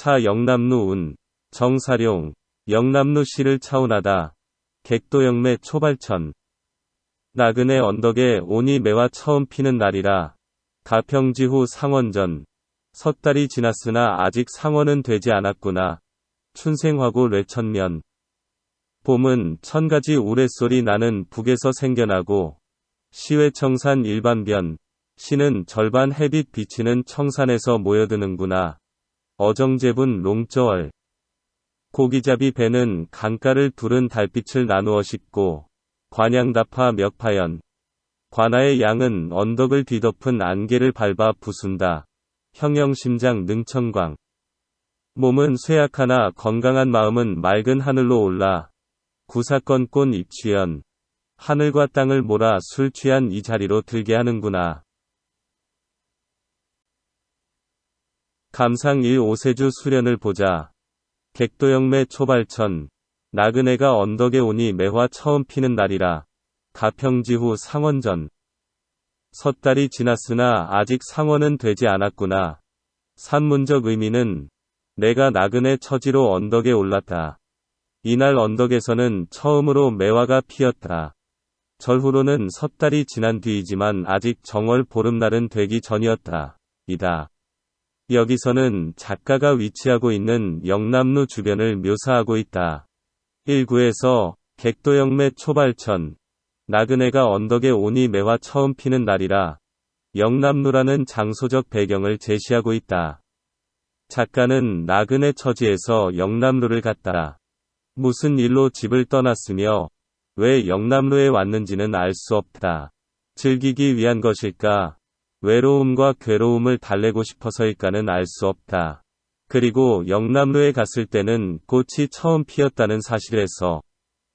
차 영남루 운, 정사룡, 영남루 시를 차운하다. 객도영매 초발천. 나그네 언덕에 오니 매화 처음 피는 날이라. 가평지후 상원전. 섣달이 지났으나 아직 상원은 되지 않았구나. 춘생화고 뇌천면. 봄은 천가지 우레소리 나는 북에서 생겨나고, 시외청산 일반변, 시는 절반 햇빛 비치는 청산에서 모여드는구나. 어정제분 롱저얼. 고기잡이 배는 강가를 두른 달빛을 나누어 싣고, 관양다파 멱파연. 관아의 양은 언덕을 뒤덮은 안개를 밟아 부순다. 형영심장 능천광. 몸은 쇠약하나 건강한 마음은 맑은 하늘로 올라. 구사건꼰 입취연. 하늘과 땅을 몰아 술 취한 이 자리로 들게 하는구나. 감상 1-5세주 수련을 보자. 객도영매 초발천. 나그네가 언덕에 오니 매화 처음 피는 날이라. 가평지후 상원전. 섣달이 지났으나 아직 상원은 되지 않았구나. 산문적 의미는 내가 나그네 처지로 언덕에 올랐다. 이날 언덕에서는 처음으로 매화가 피었다. 절후로는 섣달이 지난 뒤이지만 아직 정월 보름날은 되기 전이었다. 이다. 여기서는 작가가 위치하고 있는 영남루 주변을 묘사하고 있다. 1구에서 객도영매 초발천. 나그네가 언덕에 오니 매화 처음 피는 날이라. 영남루라는 장소적 배경을 제시하고 있다. 작가는 나그네 처지에서 영남루를 갔다. 무슨 일로 집을 떠났으며 왜 영남루에 왔는지는 알 수 없다. 즐기기 위한 것일까? 외로움과 괴로움을 달래고 싶어서일까는 알 수 없다. 그리고 영남루에 갔을 때는 꽃이 처음 피었다는 사실에서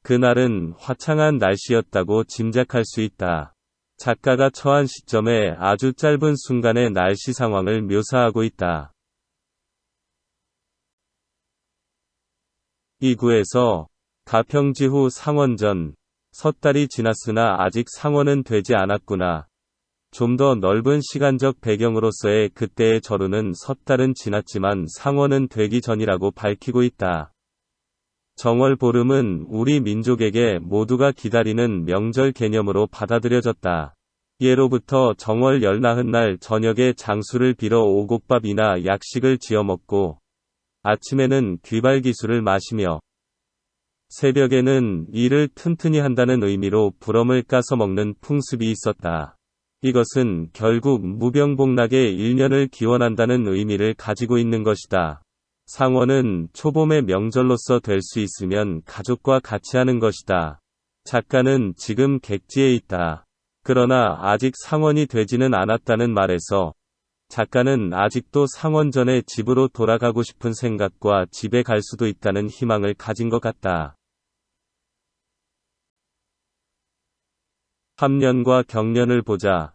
그날은 화창한 날씨였다고 짐작할 수 있다. 작가가 처한 시점에 아주 짧은 순간의 날씨 상황을 묘사하고 있다. 2구에서 가평지후 상원전. 섣달이 지났으나 아직 상원은 되지 않았구나. 좀 더 넓은 시간적 배경으로서의 그때의 절우는 섣달은 지났지만 상원은 되기 전이라고 밝히고 있다. 정월 보름은 우리 민족에게 모두가 기다리는 명절 개념으로 받아들여졌다. 예로부터 정월 열나흔날 저녁에 장수를 빌어 오곡밥이나 약식을 지어 먹고 아침에는 귀발기술을 마시며 새벽에는 일을 튼튼히 한다는 의미로 부럼을 까서 먹는 풍습이 있었다. 이것은 결국 무병복락의 일년을 기원한다는 의미를 가지고 있는 것이다. 상원은 초봄의 명절로서 될 수 있으면 가족과 같이 하는 것이다. 작가는 지금 객지에 있다. 그러나 아직 상원이 되지는 않았다는 말에서 작가는 아직도 상원 전에 집으로 돌아가고 싶은 생각과 집에 갈 수도 있다는 희망을 가진 것 같다. 함년과 경년을 보자.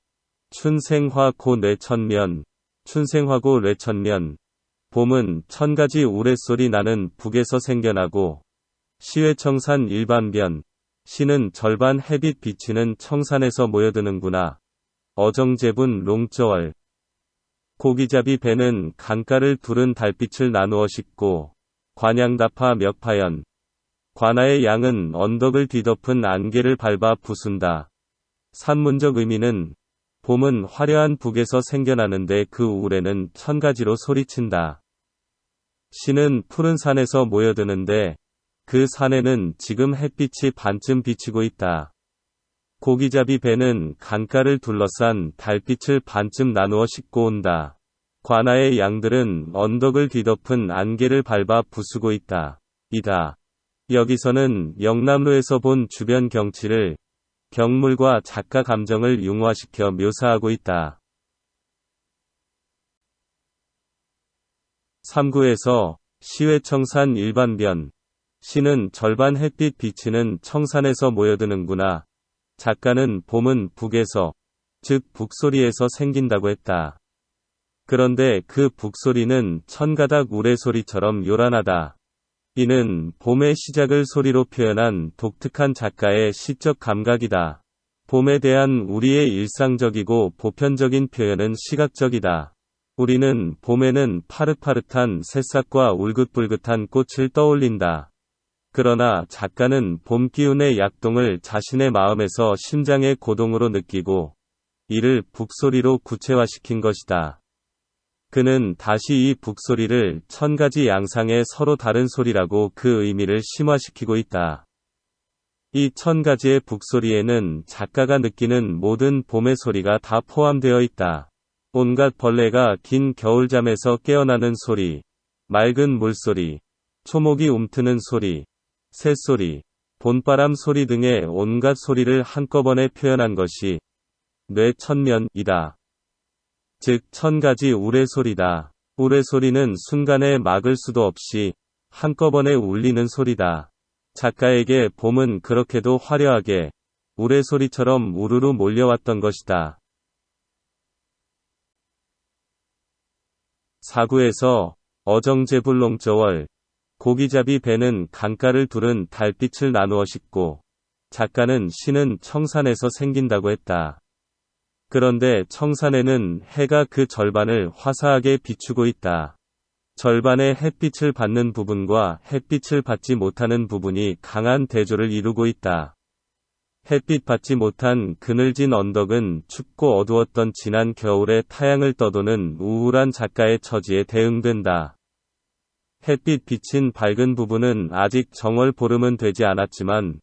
춘생화고 뇌천면. 춘생화고 뇌천면. 봄은 천가지 우레소리 나는 북에서 생겨나고 시외청산 일반변. 시는 절반 햇빛 비치는 청산에서 모여드는구나. 어정제분 롱저얼. 고기잡이 배는 강가를 두른 달빛을 나누어 싣고 관양다파 멱파연. 관아의 양은 언덕을 뒤덮은 안개를 밟아 부순다. 산문적 의미는 봄은 화려한 북에서 생겨나는데 그 우울에는 천가지로 소리친다. 시는 푸른 산에서 모여드는데 그 산에는 지금 햇빛이 반쯤 비치고 있다. 고기잡이 배는 강가를 둘러싼 달빛을 반쯤 나누어 싣고 온다. 관아의 양들은 언덕을 뒤덮은 안개를 밟아 부수고 있다. 이다. 여기서는 영남루에서 본 주변 경치를 경물과 작가 감정을 융화시켜 묘사하고 있다. 3구에서 시외청산 일반변. 시는 절반 햇빛 비치는 청산에서 모여드는구나. 작가는 봄은 북에서, 즉 북소리에서 생긴다고 했다. 그런데 그 북소리는 천가닥 우레소리처럼 요란하다. 이는 봄의 시작을 소리로 표현한 독특한 작가의 시적 감각이다. 봄에 대한 우리의 일상적이고 보편적인 표현은 시각적이다. 우리는 봄에는 파릇파릇한 새싹과 울긋불긋한 꽃을 떠올린다. 그러나 작가는 봄 기운의 약동을 자신의 마음에서 심장의 고동으로 느끼고 이를 북소리로 구체화시킨 것이다. 그는 다시 이 북소리를 천가지 양상의 서로 다른 소리라고 그 의미를 심화시키고 있다. 이 천가지의 북소리에는 작가가 느끼는 모든 봄의 소리가 다 포함되어 있다. 온갖 벌레가 긴 겨울잠에서 깨어나는 소리, 맑은 물소리, 초목이 움트는 소리, 새소리, 봄바람 소리 등의 온갖 소리를 한꺼번에 표현한 것이 뇌천면이다. 즉 천가지 우레소리다. 우레소리는 순간에 막을 수도 없이 한꺼번에 울리는 소리다. 작가에게 봄은 그렇게도 화려하게 우레소리처럼 우르르 몰려왔던 것이다. 4구에서 어정제불롱저월 고기잡이 배는 강가를 두른 달빛을 나누어 싣고 작가는 시는 청산에서 생긴다고 했다. 그런데 청산에는 해가 그 절반을 화사하게 비추고 있다. 절반의 햇빛을 받는 부분과 햇빛을 받지 못하는 부분이 강한 대조를 이루고 있다. 햇빛 받지 못한 그늘진 언덕은 춥고 어두웠던 지난 겨울에 타양을 떠도는 우울한 작가의 처지에 대응된다. 햇빛 비친 밝은 부분은 아직 정월 보름은 되지 않았지만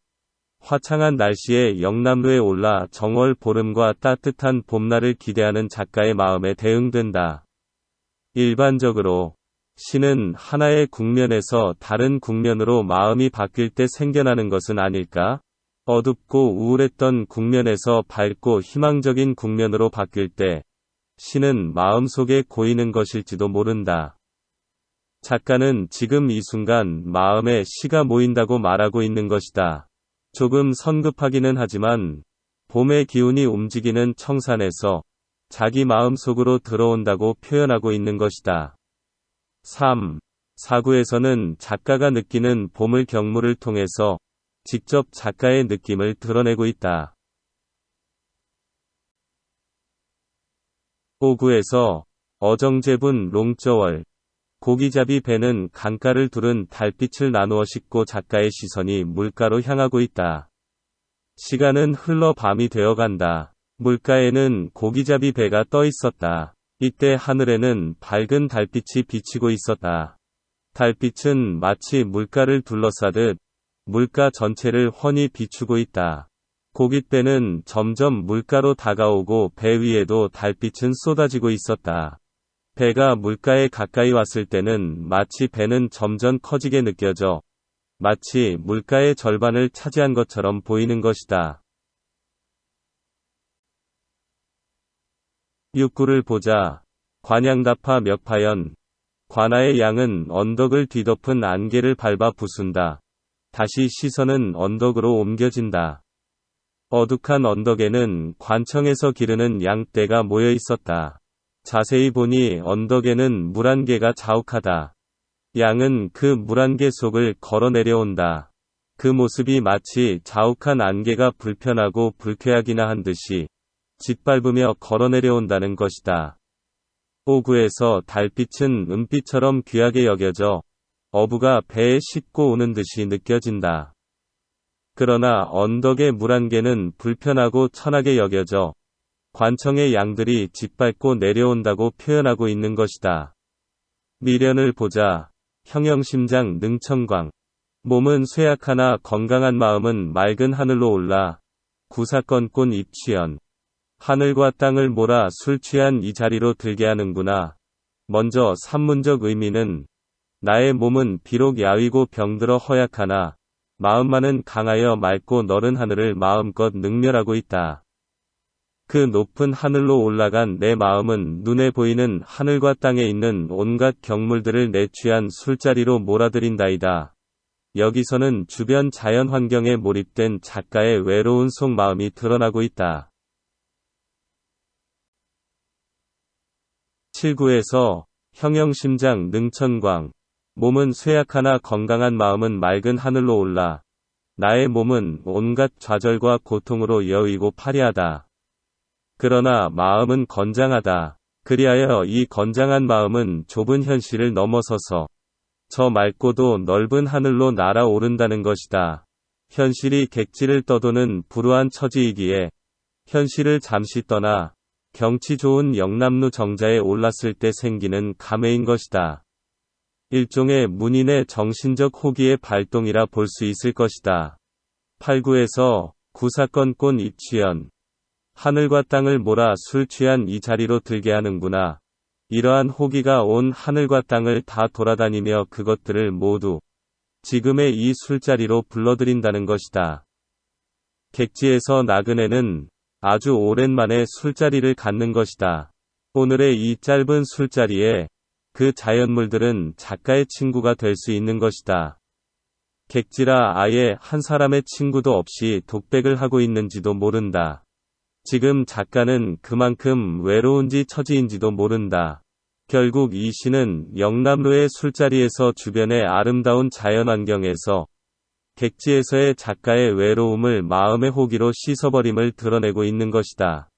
화창한 날씨에 영남로에 올라 정월 보름과 따뜻한 봄날을 기대하는 작가의 마음에 대응된다. 일반적으로 시는 하나의 국면에서 다른 국면으로 마음이 바뀔 때 생겨나는 것은 아닐까? 어둡고 우울했던 국면에서 밝고 희망적인 국면으로 바뀔 때 시는 마음속에 고이는 것일지도 모른다. 작가는 지금 이 순간 마음에 시가 모인다고 말하고 있는 것이다. 조금 성급하기는 하지만 봄의 기운이 움직이는 청산에서 자기 마음속으로 들어온다고 표현하고 있는 것이다. 3. 4구에서는 작가가 느끼는 봄을 경물을 통해서 직접 작가의 느낌을 드러내고 있다. 5구에서 어정제분 롱저월 고기잡이 배는 강가를 두른 달빛을 나누어 싣고 작가의 시선이 물가로 향하고 있다. 시간은 흘러 밤이 되어간다. 물가에는 고기잡이 배가 떠 있었다. 이때 하늘에는 밝은 달빛이 비치고 있었다. 달빛은 마치 물가를 둘러싸듯 물가 전체를 훤히 비추고 있다. 고깃배는 점점 물가로 다가오고 배 위에도 달빛은 쏟아지고 있었다. 배가 물가에 가까이 왔을 때는 마치 배는 점점 커지게 느껴져 마치 물가의 절반을 차지한 것처럼 보이는 것이다. 6구를 보자. 관양다파 멱파연. 관아의 양은 언덕을 뒤덮은 안개를 밟아 부순다. 다시 시선은 언덕으로 옮겨진다. 어둑한 언덕에는 관청에서 기르는 양떼가 모여 있었다. 자세히 보니 언덕에는 물안개가 자욱하다. 양은 그 물안개 속을 걸어 내려온다. 그 모습이 마치 자욱한 안개가 불편하고 불쾌하기나 한 듯이 짓밟으며 걸어 내려온다는 것이다. 5구에서 달빛은 은빛처럼 귀하게 여겨져 어부가 배에 싣고 오는 듯이 느껴진다. 그러나 언덕의 물안개는 불편하고 천하게 여겨져 관청의 양들이 짓밟고 내려온다고 표현하고 있는 것이다. 미련을 보자. 형영심장 능청광. 몸은 쇠약하나 건강한 마음은 맑은 하늘로 올라 구사건꼰 입취연. 하늘과 땅을 몰아 술 취한 이 자리로 들게 하는구나. 먼저 산문적 의미는 나의 몸은 비록 야위고 병들어 허약하나 마음만은 강하여 맑고 너른 하늘을 마음껏 능멸하고 있다. 그 높은 하늘로 올라간 내 마음은 눈에 보이는 하늘과 땅에 있는 온갖 경물들을 내취한 술자리로 몰아들인다이다. 여기서는 주변 자연 환경에 몰입된 작가의 외로운 속마음이 드러나고 있다. 7구에서 형영심장 능천광. 몸은 쇠약하나 건강한 마음은 맑은 하늘로 올라 나의 몸은 온갖 좌절과 고통으로 여위고 파리하다. 그러나 마음은 건장하다. 그리하여 이 건장한 마음은 좁은 현실을 넘어서서 저 맑고도 넓은 하늘로 날아오른다는 것이다. 현실이 객지를 떠도는 불우한 처지이기에 현실을 잠시 떠나 경치 좋은 영남루 정자에 올랐을 때 생기는 감회인 것이다. 일종의 문인의 정신적 호기의 발동이라 볼 수 있을 것이다. 8구에서 구사건꼰 입취연. 하늘과 땅을 몰아 술 취한 이 자리로 들게 하는구나. 이러한 호기가 온 하늘과 땅을 다 돌아다니며 그것들을 모두 지금의 이 술자리로 불러들인다는 것이다. 객지에서 나그네는 아주 오랜만에 술자리를 갖는 것이다. 오늘의 이 짧은 술자리에 그 자연물들은 작가의 친구가 될 수 있는 것이다. 객지라 아예 한 사람의 친구도 없이 독백을 하고 있는지도 모른다. 지금 작가는 그만큼 외로운지 처지인지도 모른다. 결국 이 시는 영남로의 술자리에서 주변의 아름다운 자연환경에서 객지에서의 작가의 외로움을 마음의 호기로 씻어버림을 드러내고 있는 것이다.